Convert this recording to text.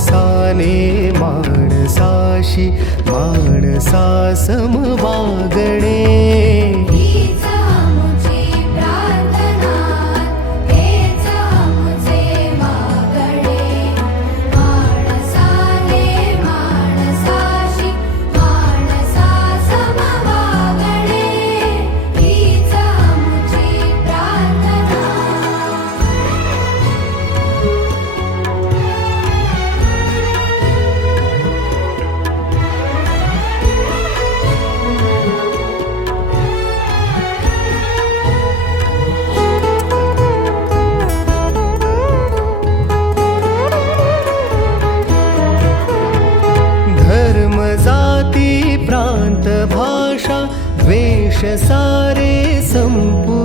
माणसाने माणसाशी माणसा सम वागणे. हीच आमुची प्रार्थना, हेच आमुचे मागणे. माणसाने माणसाशी माणसा सम वागणे. हीच आमुची प्रार्थना. धर्म जाती प्रांत भाषा द्वेष सारे संपू